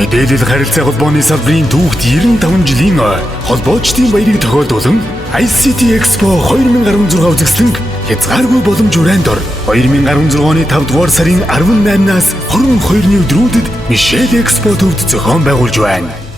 Мэдээлэл харилцаа холбооны салбарын түүхт 95 жилийн холбоочдын баярыг тохиолдуулан ICT Expo 2016 үзэсгэлэнг хязгааргүй боломж хүрээнд ор 2016 оны 5 дугаар сарын 18-наас 22-ны өдрүүдэд Мишель Expo төвд зохион байгуулж байна.